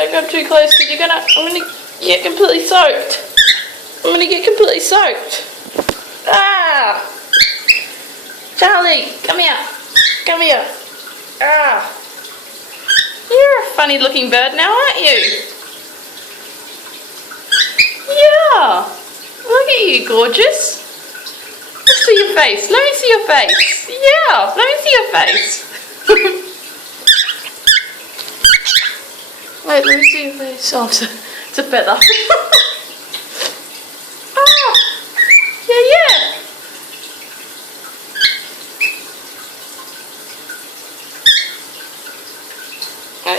Don't come too close because I'm gonna get completely soaked. I'm gonna get completely soaked. Ah! Charlie, come here. Come here. Ah! You're a funny looking bird now, aren't you? Yeah. Look at you, gorgeous. Let's see your face. Let me see your face. Yeah, let me see your face. Wait, let me see your face. Oh, it's a feather. Ah, yeah.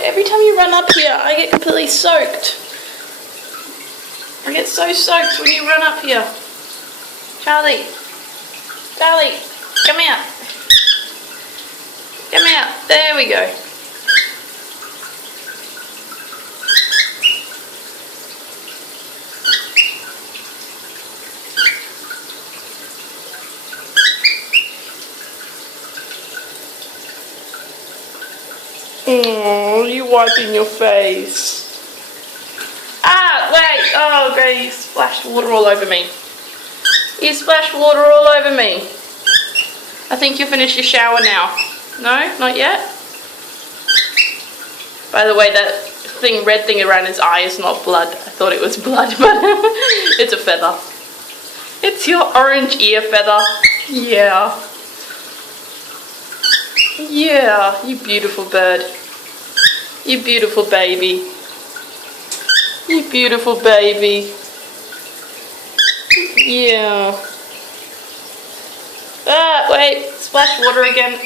Every time you run up here, I get completely soaked. I get so soaked when you run up here. Charlie, come out. Come out. There we go. Oh, you wiping your face. Ah, wait. Oh, okay, you splashed water all over me. You splashed water all over me. I think you finished your shower now. No, not yet? By the way, that red thing around his eye is not blood. I thought it was blood, but it's a feather. It's your orange ear feather. Yeah. Yeah, you beautiful bird. You beautiful baby. You beautiful baby. Yeah. Ah, wait, splash water again.